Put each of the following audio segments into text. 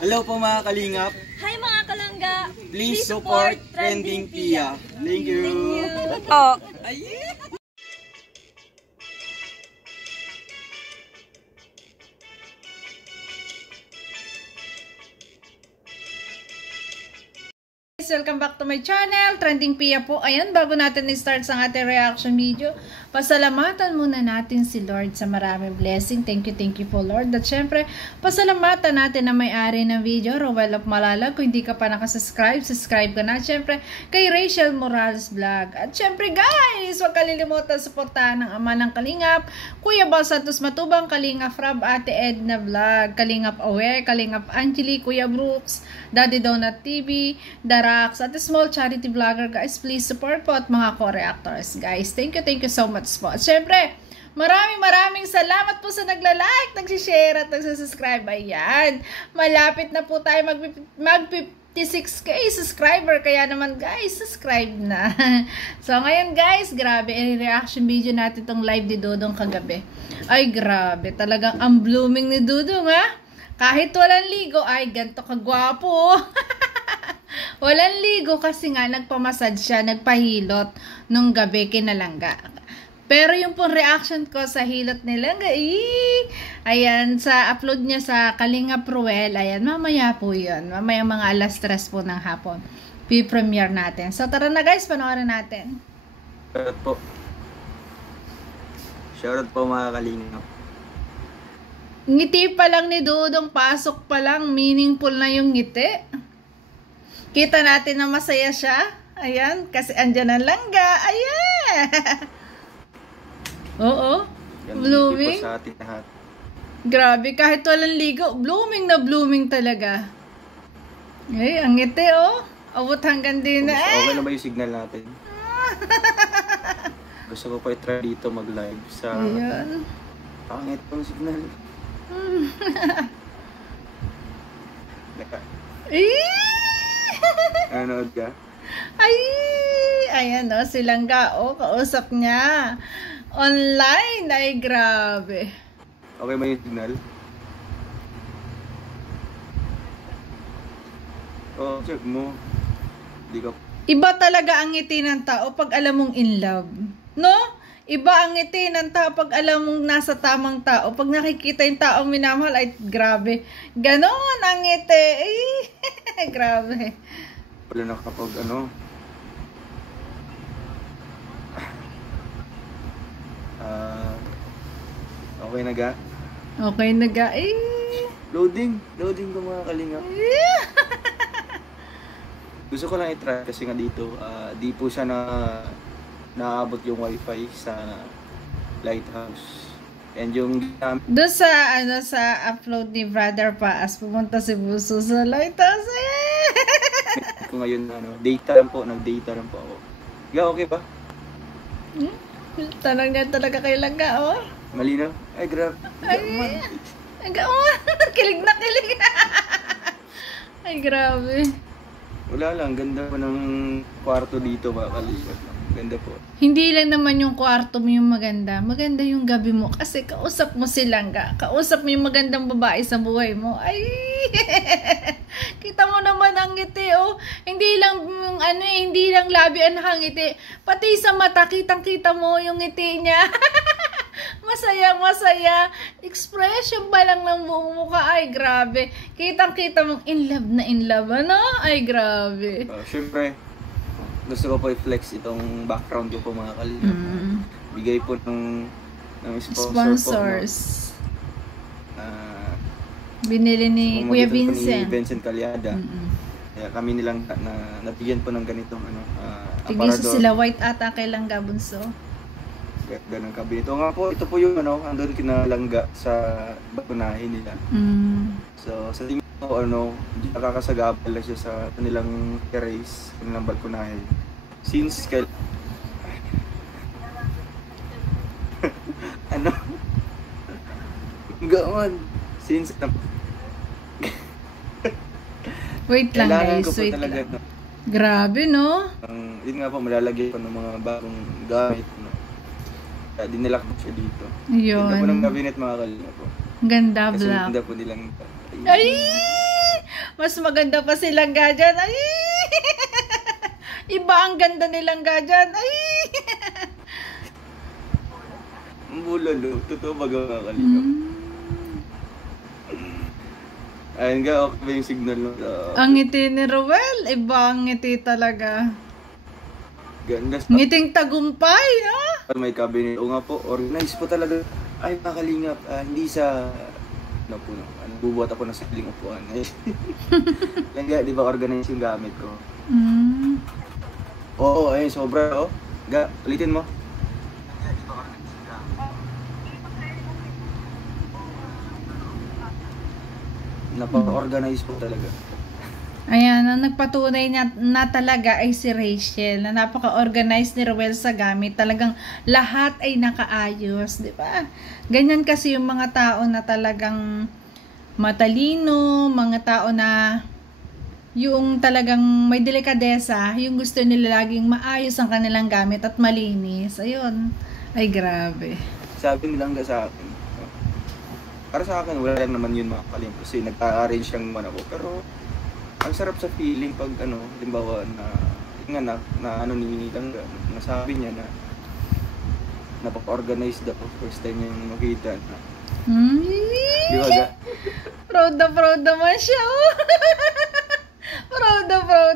Hello po mga kalingap. Hi mga kalangga. Please support Trending Pia. Thank you. Oh. Welcome back to my channel, Trending Pia po. Ayan, bago natin i-start sa ating reaction video, pasalamatan muna natin si Lord sa maraming blessing. Thank you po Lord. At syempre, pasalamatan natin na may-ari ng video, Rowell of Malalag. Kung hindi ka pa nakasubscribe, subscribe ka na. At syempre, kay Rachel Morales Vlog. At syempre guys, huwag kalilimutan suportahan ng ama ng Kalingap, Kuya Bal Santos Matubang, Kalingap Rob, Ate Edna Vlog, Kalingap Aware, Kalingap Angeli, Kuya Brooks, Daddy Donut TV, Dara, at the small charity vlogger guys, please support po at mga co-reactors guys. Thank you so much po. At syempre, maraming salamat po sa nagla-like, nagsishare at nagsasubscribe. Ayan, malapit na po tayo mag 56k subscriber, kaya naman guys, subscribe na. So ngayon guys, grabe, reaction video natin tong live ni Dudong kagabi. Ay grabe, talagang ang blooming ni Dudong ha. Kahit walang ligo, ay ganito kagwapo. Walang ligo kasi nga nagpamassage siya, nagpahilot nung gabi kinalangga. Pero yung pong reaction ko sa hilot ni Langga, ayan, sa upload niya sa Kalingap Ruel, ayan, mamaya po yun. Mamaya mga alas 3 po ng hapon. P-premiere natin. So tara na guys, panoorin natin. Shoutout po. Shoutout po mga Kalingap. Ngiti pa lang ni Dudong, pasok pa lang, meaningful na yung ngiti. Kita natin na masaya siya. Ayan, kasi andyan ang Langga. Ayan. Oo. Blooming. Sa ating lahat. Grabe, kahit walang ligo, blooming na blooming talaga. Ay, ang ngiti oh. Abot hanggang din na. Okay na ba yung signal natin? Gusto ko pa i-try dito mag-live sa... Ayan. Pangit pang signal. Nanood ka? Ay! Ayan o, si Langga o, kausap niya. Online, ay grabe. Okay ba yung signal? Oh, check mo. Di ka... Iba talaga ang ngiti ng tao pag alam mong in love. No? Iba ang ngiti ng tao pag alam mong nasa tamang tao. Pag nakikita yung taong minamahal, ay grabe. Ganon ang ngiti. Ay, grabe. Wala na kapag ano. Okay na ga? Okay na ga. Loading ko mga Kalingap. Gusto ko lang i-try kasi nga dito, di po siya naabot yung wifi sa Lighthouse. And yung doon sa sa upload ni Brother Paas, pumunta si Buso sa Lighthouse. Ko ngayon data lang po, nag-data lang po ako. Okay ba? Tanong niya talaga kay Langga, oh. Malinaw? Ay, grabe. Ay, kilig na kilig. Ay, grabe. Wala lang, ganda po ng kwarto dito mga Kalingap. Ganda po. Hindi lang naman yung kwarto mo yung maganda. Maganda yung gabi mo kasi kausap mo si Langga. Kausap mo yung magandang babae sa buhay mo. Ay! Kita mo naman ang ngiti, oh. Hindi lang hindi lang labi ang ngiti. Pati sa mata, kitang-kita mo yung ngiti niya. Masaya. Expression pa lang ng buong mukha. Ay, grabe. Kitang-kita mong in love, ano? Ay, grabe. Siyempre, gusto ko po i-flex itong background ko po mga Kalingap. Bigay po ng sponsors. Po, binili ni Kuya Ni Vincent. Vincent Calyada. Kaya kami nilang nabigyan po ng ganitong Tigisa sila white ata kay Langga Bunso. Ganang kabinet. O nga po, ito po yung andun kinalangga sa bakunahin nila. So, sa tingin ko, hindi nakakasagabal lang siya sa kanilang terrace, kanilang balkonahin. Since, Gaon. Since, wait lang guys, wait lang. Grabe, no? Yun nga po, malalagay ko ng mga bagong gamit, kaya dinilak po siya dito. Yun. Ganda po ng cabinet mga Kalingap po. Ganda, kasi black. ganda po nilang... Ay! Mas maganda pa silang dyan. Ay! Iba ang ganda nilang dyan. Ay! Ang bulalo. Totoo ba mga kalingap? Ayun nga, okay ba yung signal no? Ang ngiti ni Ruel. Iba ang ngiti talaga. Ganda. Ngiting tagumpay, no? May cabinet. O nga po, organized po talaga. Ay, mga kalingap. Hindi sa... bubuhat ako ng siling upuan. Langga, di ba organized yung gamit ko? Oo, ayun, sobra. Oh. Ga, ulitin mo. Napaka-organized po talaga. Ayan, ang nagpatunay na talaga ay si Rachel, na napaka-organized ni Ruel sa gamit. Talagang lahat ay nakaayos, di ba? Ganyan kasi yung mga tao na talagang matalino, mga tao na yung talagang may delikadesa, yung gusto nila laging maayos ang kanilang gamit at malinis. Ayun, ay grabe. Sabi nilang sa akin, para sa akin, wala lang naman yun mga kalim kasi nag-arrange lang naman ako. Pero, ang sarap sa feeling pag halimbawa na ano ni Langga, nasabi niya na napaka-organized ako. First time niya makita na. Di ba ga? Proud naman siya. Proud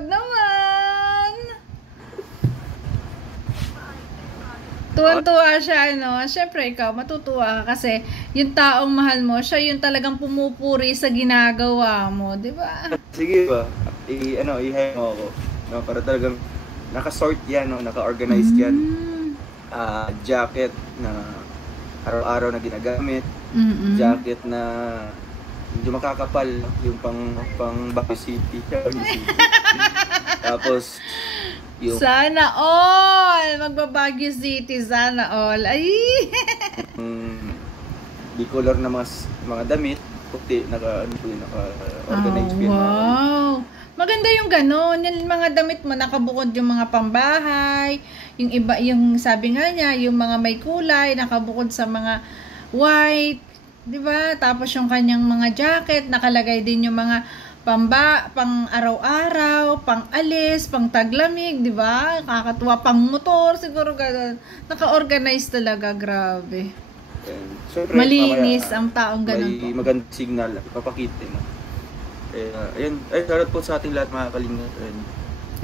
naman. Tuwan-tuwa siya, ano. Siyempre, ikaw, matutuwa ka kasi yung taong mahal mo, siya yung talagang pumupuri sa ginagawa mo, di ba? Sige ba, i-hire mo ako. No, para talagang naka-sort yan, no? Naka-organized yan. Jacket na araw-araw na ginagamit. Jacket na medyo makakapal, no? Yung pang Baguio City. Tapos, yung... Sana all! Magbabaguio City, sana all. Ay! Di color na mga damit, puti, naka-organized yan. Wow! Maganda yung gano'n. Yung mga damit mo, nakabukod yung mga pambahay. Yung iba, yung sabi nga niya, yung mga may kulay, nakabukod sa mga white. Diba? Tapos yung kanyang mga jacket, nakalagay din yung mga pang araw-araw, pang alis, pang taglamig, di ba? Kakatuwa, pang motor, siguro gano'n. Naka-organize talaga, grabe. Siyempre, malinis ang taong ganun may po. magandang signal, ipapakita mo. Ayan, shoutout po sa ating lahat mga kalingap.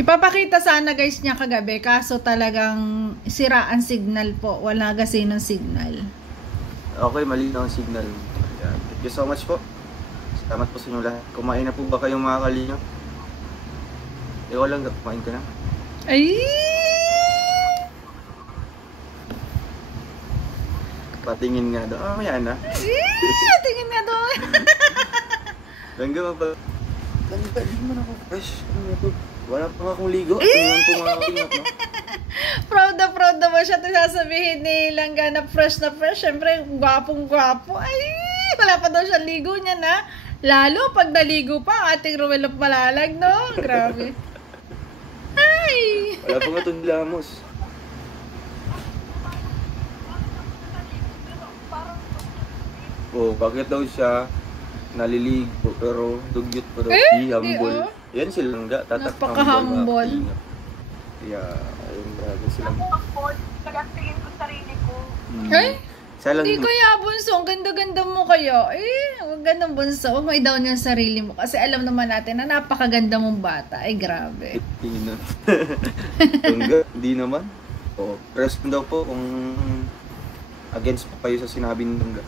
Ipapakita sana guys niya kagabi, kaso talagang siraan signal po. Wala kasi ng signal. Okay, malinaw ang signal. Thank you so much po. Salamat po sa inyo lahat. Kumain na po ba kayong mga kalingap? Ikaw lang, kumain ka na. Ay! Patingin nga doon. Yan na. Tingin nga doon. Langga ba? Langga, hindi mo na ako fresh. Ano na to? Wala pa nga akong ligo. Tingnan po mga kalingap, no? Proud naman siya. Sasabihin ni Langga na fresh. Siyempre, gwapong-gwapo. Ay! Wala pa daw siya ligo niya na. Lalo pag naligo pa, ating Ruel of Malalag, no? Grabe. Ay! Wala pa nga itong lamos. Oh, bakit daw siya naliligo pero dugyot pa daw. Humble. Yan silang napaka-humble. Kaya, ayun, grabe silang. Nag-actingin ko sarili ko. Ay? Hindi kaya bunso, ang ganda-ganda mo kaya. Huwag gandang bunso. Huwag may down yung sarili mo. Kasi alam naman natin na napakaganda mong bata. Ay, grabe. Hindi na. Hindi naman. O, rest daw po kung against pa kayo sa sinabi ng Langga.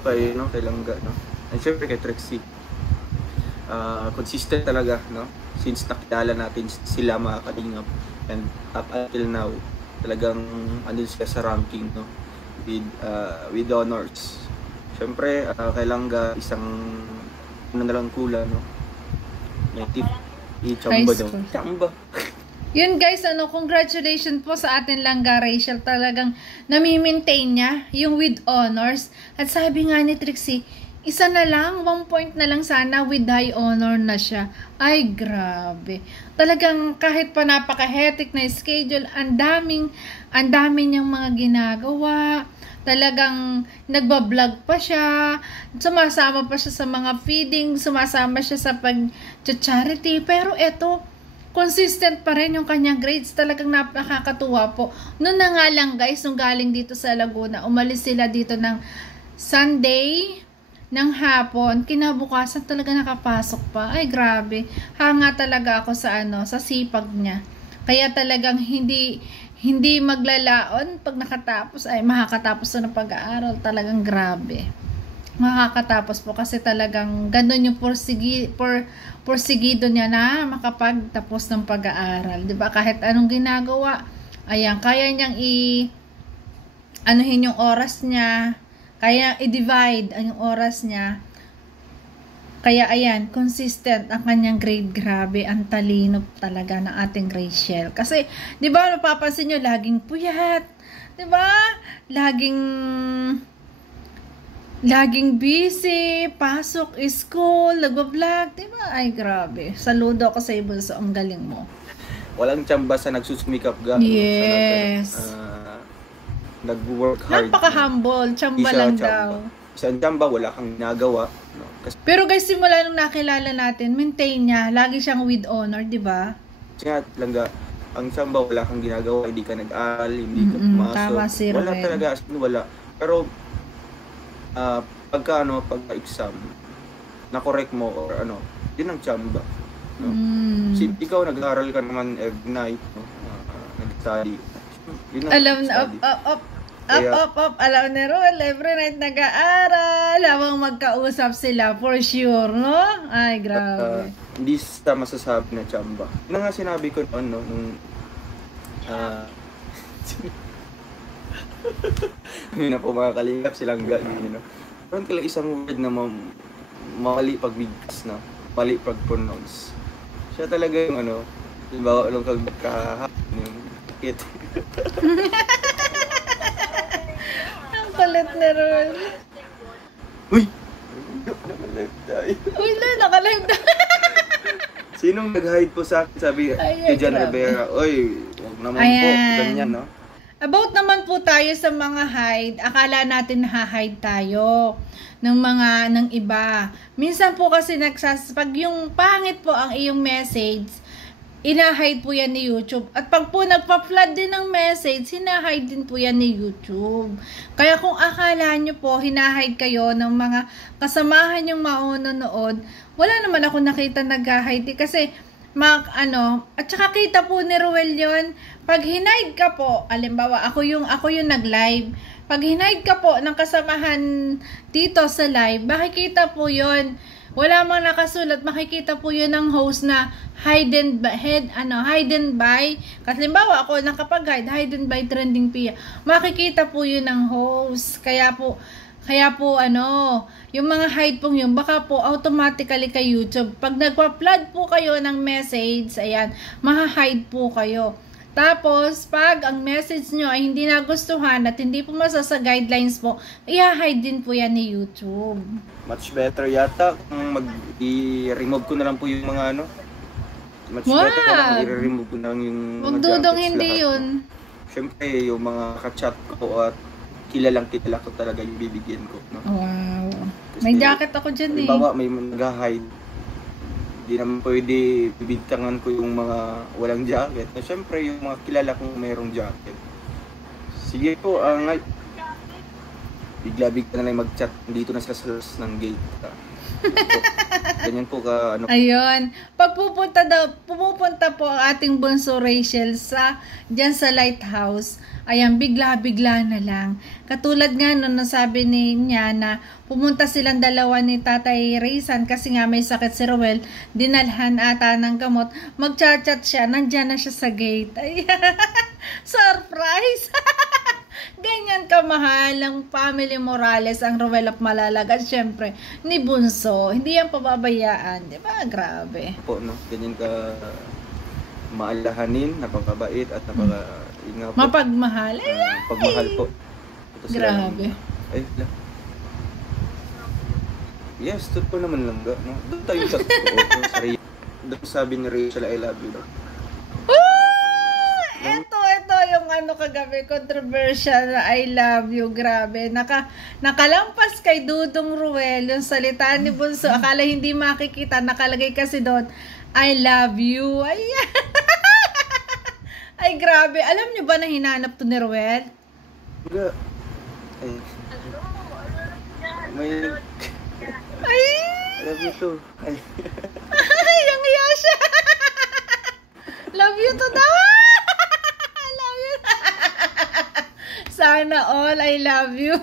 Kayo, no? Kay Langga, no? And syempre kay Trixie. Consistent talaga, no? Since nakilala natin sila mga kalingap. And up until now, talagang andun sila sa ranking, no? With honors. Siyempre, kay Langga, isang na lang kula, no? Native i-chamba daw. Chamba. Yun guys, congratulations po sa atin Langga Rachel. Talagang nami-maintain niya yung with honors. At sabi nga ni Trixie, isa na lang, 1 point na lang sana with high honor na siya. Ay, grabe. Talagang kahit pa napaka-hectic na schedule, ang dami niyang mga ginagawa. talagang nagbablog pa siya, sumasama pa siya sa mga feeding, sumasama siya sa pag-charity, pero eto, consistent pa rin yung kanyang grades. Talagang nakakatuwa po. Noon na nga lang guys, nung galing dito sa Laguna, umalis sila dito ng Sunday ng hapon, kinabukasan talaga nakapasok pa. Ay grabe, hanga talaga ako sa sa sipag niya. Kaya talagang hindi maglalaon pag nakatapos, ay makakatapos na ng pag-aaral. Talagang grabe, makakatapos po kasi talagang ganun yung porsigido niya na makapagtapos ng pag-aaral, 'di ba? Kahit anong ginagawa, ayan, kaya niyang anuhin yung oras niya, kaya i-divide ang oras niya. Kaya ayan, consistent ang kanyang grade. Grabe, ang talino talaga ng ating Rachel. Kasi, 'di ba, napapansin niyo laging puyat, 'di ba? Laging busy, pasok, school, nagbablog, 'di ba? Ay grabe. Saludo ako sa iyo, so ang galing mo. Walang tsamba sa nagsusumikap ga. Yes. Nag-work hard. Napaka-humble, tsamba lang daw. Sa tsamba, wala kang ginagawa. No? Pero guys, simula nung nakilala natin, maintain niya, lagi siyang with honor, di ba? Kasi nga, langga, ang tsamba, wala kang ginagawa, hindi ka nag-aaral, hindi ka pumasok. Tama si Ruel. Wala talaga, wala. Pero, pagka-exam, na-correct mo, or yun ang tsamba. No? Ikaw, nag-aaral ka naman every night, no? Nag-study. Alam na, up, alam ni Ruel, every night nag-aaral, habang magkausap sila, for sure, no? Ay, grabe. Hindi sa masasabi na tsamba. Yun nga sinabi ko noon, no, nung, yun na po mga kalingap, silang gano'n, no? Meron kailang isang word na mali pag bigkas, no? Mali pag pronounce. Siya talaga yung halimbawa, along kagkahap, yung kit. Ang kulit ni Ruel. Uy! Nakalive tayo. Uy, nakalive tayo. Sinong nag-hide po sa akin? Sabi kay John Rivera, oy, huwag naman po, ganyan, no? About naman po tayo sa mga hide. Akala natin na-hide tayo ng iba. Minsan po kasi pag yung pangit po ang iyong message, ina-hide po yan ni YouTube. At pag po nagpa-flood din ng message, hina-hide din po yan ni YouTube. Kaya kung akala nyo po, hina-hide kayo ng mga kasamahan yung maunonood, wala naman ako nakita nag-hide. Kasi, at saka kita po ni Ruel yun, pag hinide ka po, alimbawa, ako yung nag-live, pag hinide ka po ng kasamahan dito sa live, makikita po yun. Wala mang nakasulat, makikita po yun ng host na hidden by, kasi limbawa ako nakapag-hide, hidden by Trending Pia, makikita po yun ng host. Kaya po yung mga hide pong yun, baka po automatically kay YouTube, pag nagpa-flood po kayo ng message, ayan, maha-hide po kayo. Tapos, pag ang message nyo ay hindi nagustuhan at hindi po sa guidelines po, i-hide din po yan ni YouTube. Much better yata kung i-remove ko na lang po yung mga much better na i-remove ko na lang yung magdudong hindi lahat. Yun. Siyempre, yung mga ka-chat ko at kilala ko talaga yung bibigyan ko. No? Wow. Kasi, may jacket ako dyan eh. Halimbawa, may nag-hide. Hindi naman pwede bibintangan ko yung mga walang jacket. So, siyempre, yung mga kilala kong mayroong jacket. Sige po, bigla-bigla na lang mag-chat. Dito na sila sa labas ng gate. Ganyan po ka, Ayun. Pag pumupunta po ang ating bunso Rachel dyan sa lighthouse, ayan, bigla-bigla na lang. Katulad nga nung nasabi niya na pumunta silang dalawa ni Tatay Rizan kasi nga may sakit si Ruel, dinalhan ata ng gamot, mag-chat siya, nandyan na siya sa gate. Ayan. Surprise! Ganyan kamahal ang family Morales, ang Ruel of Malalaga, syempre, ni Bunso. Hindi yan pababayaan, di ba? Grabe. Po, no? Ganyan ka maalahanin, napakabait at napaka mapagmahal. Pagmahal po. Grabe. Yes, totoo naman lang. No? Doon tayo sa doon sabi ni Rachel, I love you. No? Ito yung ano kagabi, controversial na I love you, grabe. Nakalampas kay Dudong Ruel, yung salita ni Bunso, akala hindi makikita, nakalagay kasi doon, I love you. Ay, ay grabe. Alam niyo ba na hinanap to ni Ruel? Nga. Ay. May... Ay! Love you too. Ay. Yung iya siya. Love you to daw. Love you. Sana all, I love you.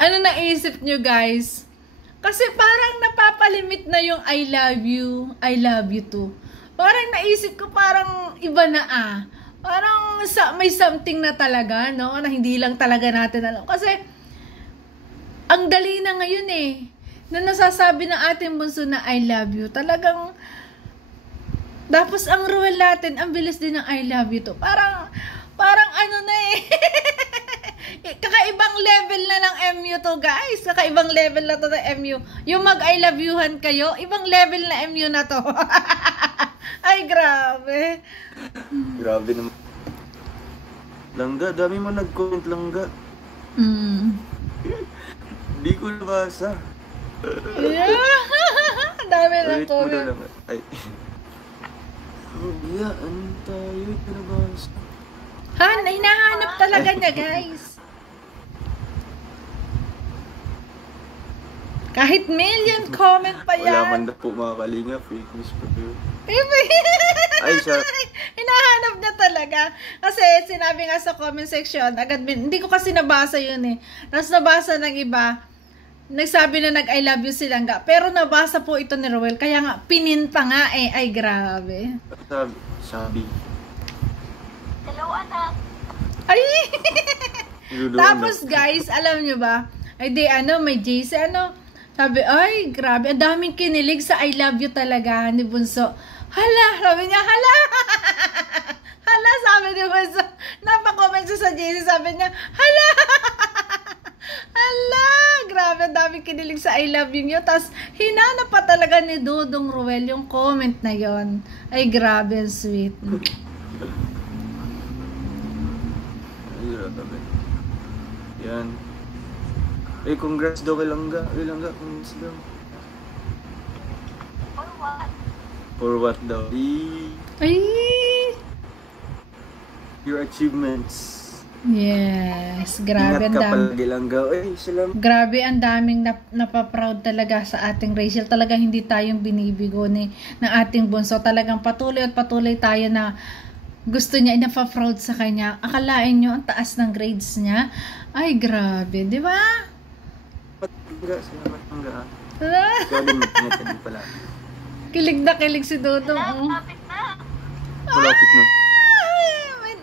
Ano naisip nyo, guys? Kasi parang napapalimit na yung I love you too. Parang naisip ko parang iba na Parang may something na talaga, no? Na hindi lang talaga natin alam. Kasi, ang dali na ngayon na nasasabi ng ating bunso na I love you. Talagang, tapos ang Ruel natin, ang bilis din ng I love you to. Parang ano na kakaibang level na ng MU to, guys. Kakaibang level na to ng MU. Yung mag-I love you-han kayo, ibang level na MU na to. Ay, grabe. Grabe naman. Langga, dami mo nag-comment, Langga. Di ko nabasa. Yeah. Dami ng Wait mo na comment. lang. Ay. Ano tayo? Di ko nabasa. Han, hinahanap talaga niya, guys. Kahit million comment pa yan. Wala man na po mga kalinga. Fake news pa yun. Ay, siya. hinahanap niya talaga. Kasi sinabi nga sa comment section, agad hindi ko kasi nabasa yun Tapos nabasa ng iba, nagsabi na nag-I love you sila nga. Pero nabasa po ito ni Ruel, kaya nga, pinin pa nga Ay, grabe. Sabi. Hello, anak. Ay! Ludo, Tapos guys, alam nyo ba? Ay di may JC sabi, ay grabe, ang daming kinilig sa I love you talaga ni Bunso. Hala, sabi niya, hala! Hala, sabi ni Bunso. Napakomment siya sa JC, sabi niya, hala! Hala, grabe, ang daming kinilig sa I love you nyo. Tapos, hinanap pa talaga ni Dudong Ruel yung comment na yon. Ay, grabe, sweet. Yan. Congrats daw kay Langga. Congrats daw. For what? For what daw? Ay! Your achievements. Yes, grabe, Ingat ang ka dami. palagi, Langga. Salamat. Grabe, ang daming napaproud talaga sa ating Rachel. Talagang hindi tayong binibigo ng ating bunso. Talagang patuloy at patuloy tayo na gusto niya, inapaproud sa kanya. Akalain nyo, ang taas ng grades niya. Ay, grabe, di ba? Salamat, Langga. Ah, Kaya din mag-ingat pala. kilig na kilig si Dudong. Lapit na. Malapit na.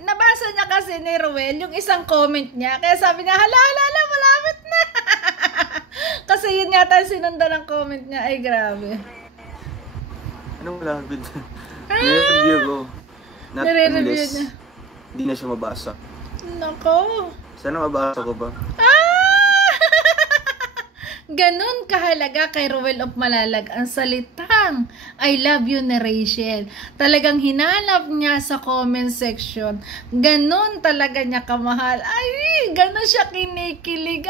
Nabasa niya kasi ni Ruel yung isang comment niya. Kaya sabi niya, hala, malapit na. Kasi yun yata sinundan ng comment niya. Ay, grabe. Anong malapit? Nire-review ko. Not Nire-review unless niya. Hindi na siya mabasa. Nako. Sana mabasa ko ba? Ganon kahalaga kay Ruel of Malalag ang salitang I love you ni Rachel. Talagang hinanap niya sa comment section. Ganon talaga niya kamahal. Ay, ganon siya kinikilig.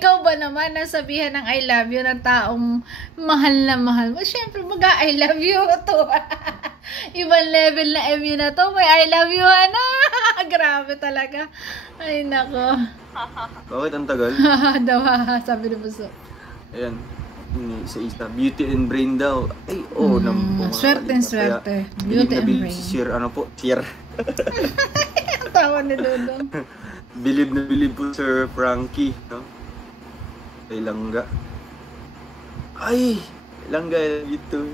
Ikaw ba naman nasabihan ng I love you ng taong mahal na mahal mo? Siyempre, I love you to. Ibang level na MU na to. May I love you, Ana. Grabe talaga. Ay, nako. Bakit ang tagal? Daw, sabi ni Buso. Ayan. Sa isa. Beauty and brain daw. Ay, naman po. Swerte. Beauty and brain. Sir, Sir. Ang tawa ni Dudong. Bilib na bilib po Sir Frankie. No? Kay Langga. Ay! Langga, ito.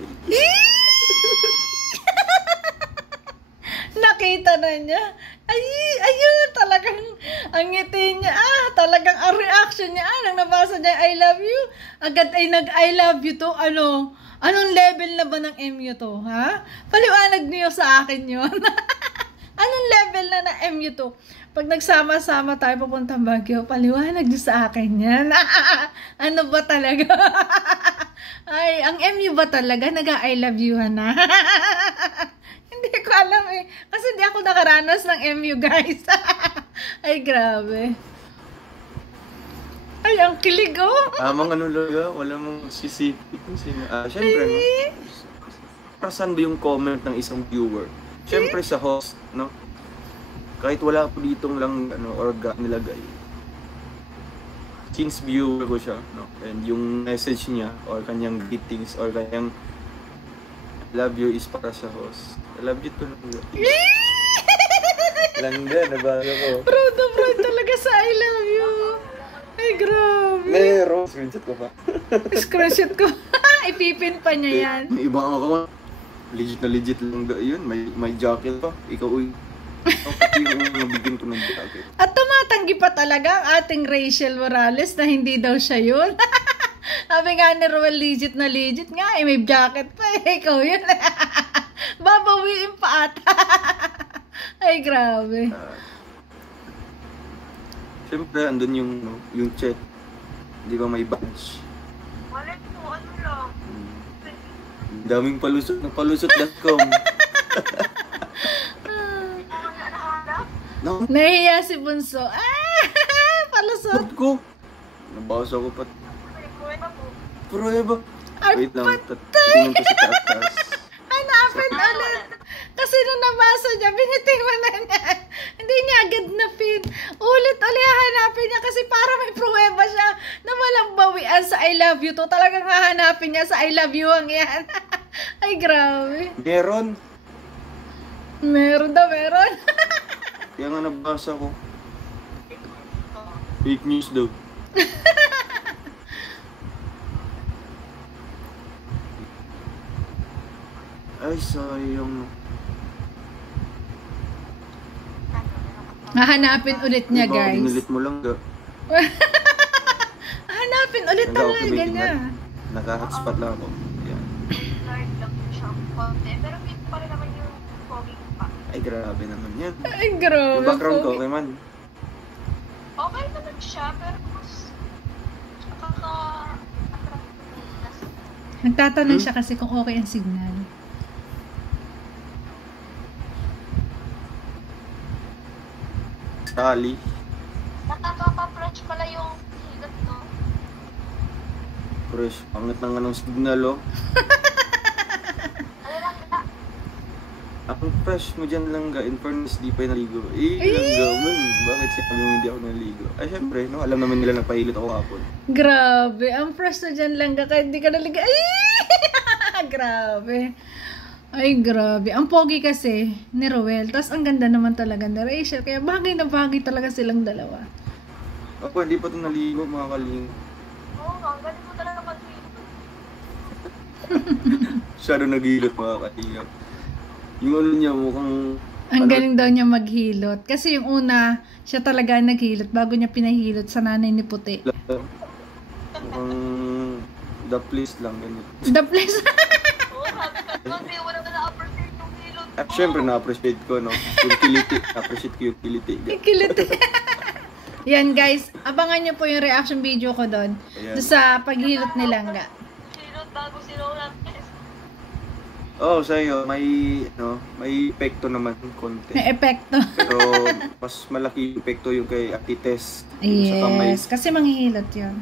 Nakita na niya. Ay, ayun, talagang ang ngiti niya, talagang ang reaction niya, nang nabasa niya, I love you, agad ay nag-I love you to, anong level na ba ng MU to, ha? Paliwanag niyo sa akin yun. Anong level na ng MU to? Pag nagsama-sama tayo papuntang Baguio, paliwanag niyo sa akin yan. Ano ba talaga? Ay, ang MU ba talaga? Nag-I love you na? Hindi ko alam eh. Kasi hindi ako nakaranas ng MU, guys. Ay, grabe. Ay, ang kilig, oh. Amang ano laga, wala mong sisipin. Siyempre, no? Para saan ba yung comment ng isang viewer? Siyempre sa host, no? Kahit wala po ditong lang, orga nilagay. Since viewer ko siya, no? And yung message niya, or kanyang greetings, or kanyang love you is para sa host. I love you too, Langga. Langga, nabago ko. Proud na proud talaga sa I love you. Ay, grabe. Meron. Screenshot ko pa. Screenshot ko. Ipipin pa niya yan. May iba ako. Legit na legit Langga yun. May jacket pa. Ikaw, uy. Pati yung nabigyan ko ng jacket. At tumatanggi pa talaga ang ating Rachel Morales na hindi daw siya yun. Sabi nga ni Ruel, legit na legit nga. Eh, may jacket pa eh. Ikaw yun. Babawiin pa ata. Ay, grabe. Siyempre, andun yung chat. Di ba may badge? Wala po, ano lang. Daming palusot ng palusot.com. No? Nahiya si Bunso. Palusot. Ba't ko? Nabasa ko pa. Prueba. Ay, Wait lang. patay. Tingnan ko sa taas. Hanapin ulit. Kasi nung nabasa niya, binitiwan na niya. Hindi niya agad na-pin. Ulit hanapin niya kasi para may pruweba siya na walang bawian sa I love you to. Talagang hahanapin niya sa I love you ang yan. Ay, grabe. Meron. Meron daw, meron. Kaya nga nabasa ko. Fake news daw. Ay, sayang. Hahanapin ulit niya, Diba, guys. Inulit mo lang ga. Hahanapin ulit talaga niya. Naka-hotspot lang ako. Yan. Lord lang siya konti. Pero fit pa rin naman yung pogi pa. Ay, grabe naman yan. Ay, grabe. Yung background ko, Pogi. okay man. Okay naman siya, pero mas Nagtatanong siya kasi kung okay ang signal. Sally. nakakapa-fresh pala yung higat, no? Fresh. Pangit ng anong signal, oh. Ano lang na? Ang fresh mo dyan lang ga. In fairness, di pa yung naligo. Langga man. Bakit siya kung hindi ako naligo? Ay, syempre, no? Alam naman nila nagpahilot ako kapon. Grabe. Ang fresh na dyan lang ka kahit di ka naliga. Ay! Grabe. Ay, grabe. Ang pogi kasi ni Ruel. Tapos ang ganda naman talaga ni Rachel. Kaya bagay na bagay talaga silang dalawa. Ako, hindi pa ito naligo, mga kalingo. Oo nga, ang galing mo talaga mag-hilot. Masyado nagilot, mga kalingo. Yung ano niya, mukhang... Ang galing daw niya maghilot. Kasi yung una, siya talaga naghilot bago niya pinahilot sa nanay ni Puti. Mukhang... The place lang, ganito. The place. Oo, sabi ka doon, may wala na na-appreciate yung hilot At mo. syempre, na-appreciate ko, no? Yung kiliti. Na-appreciate ko yung kiliti. Kilit. Yan guys, abangan niyo po yung reaction video ko doon. Ayan. Doon sa paghilot ni Langga. Hilot bago sinulat. Oh, sa'yo, may epekto naman konti. May epekto. Pero mas malaki yung epekto yung kay Ate Tess. Yung sa kamay. Yes, kasi manghihilot yun.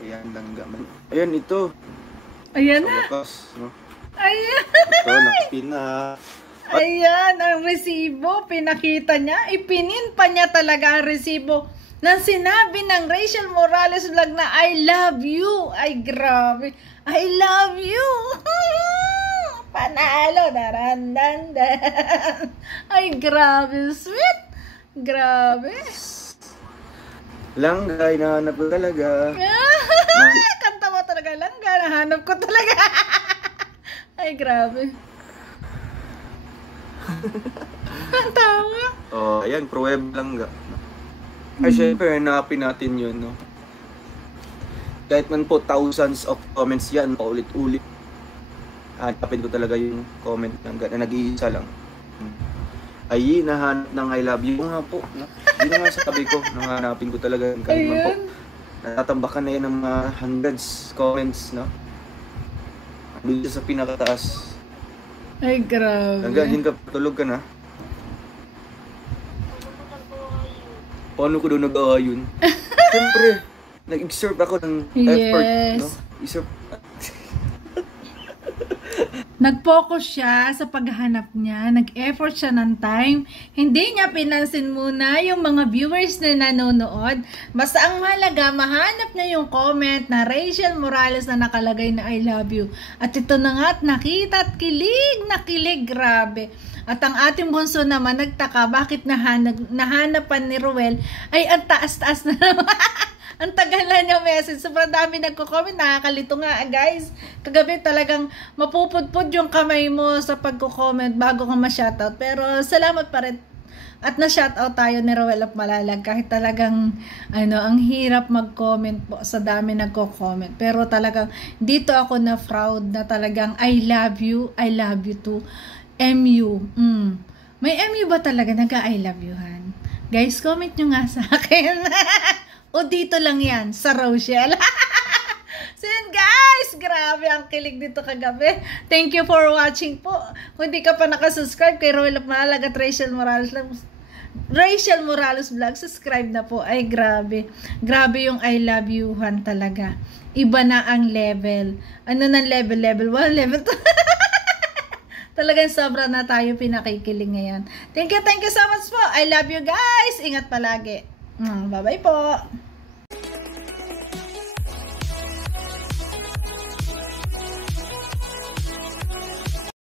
Ayan, Langga man. Ayan, ito. Ayan Sa na. wakas, no? Ayan. Ito, nakapina. Ayan, ang resibo. Pinakita niya. Ipinin pa niya talaga ang resibo na sinabi ng Rachel Morales vlog na I love you. Ay, grabe. I love you. Panalo. Darandandan. Ay, grabe. Sweet. Grabe. Langga, hinahanap ko talaga. Kanta mo talaga lang. Nahanap ko talaga. Ay, grabe. Ang tawa. Oh, ayan, pro-web Langga. Ay, syempre, hanapin natin yun, no? Kahit man po thousands of comments yan, paulit-ulit. Hanapin ko talaga yung comment na nag-iisa lang. Ay, nahanap ng I love you nga po. No? Yun nga sabi ko, nahanapin ko talaga yung kahit man po. Ayun. natatambakan na yan ng mga hundreds comments, no? Andun siya sa pinakataas. Ay, grabe. Hanggang ka, tulog ka na. Paano ko doon nag-aayon? Siyempre, nag-exert ako ng effort, no? Exert. Nag-focus siya sa paghahanap niya, nag-effort siya ng time, hindi niya pinansin muna yung mga viewers na nanonood. Basta ang mahalaga, mahanap niya yung comment na Rachel Morales na nakalagay na I love you. At ito na nga, nakita at kilig, grabe. At ang ating bunso naman nagtaka, bakit nahanapan ni Ruel ay ang taas-taas na naman. Ang tagal na niya message. Sobrang dami nagko-comment. Nakakalito nga, guys. Kagabi talagang mapupudpud yung kamay mo sa pagko-comment bago ka ma-shoutout. Pero salamat pa rin. At na-shoutout tayo ni Roel of Malalag. Kahit talagang, ang hirap mag-comment po sa dami nagko-comment. Pero talagang, dito ako na proud na talagang I love you too. MU. May MU ba talaga nag-I love you-han? Guys, comment nyo nga sa akin. O dito lang yan, sa Rochelle. So yun guys, grabe ang kilig dito kagabi. Thank you for watching po. Kung di ka pa nakasubscribe kay Roel of Malalag at Rachel Morales Vlog, subscribe na po. Ay grabe. Grabe yung I love you-han talaga. Iba na ang level. Ano ng level? Level 1, level 2. Talagang sobra na tayo pinakikiling ngayon. Thank you so much po. I love you guys. Ingat palagi. Bye-bye po.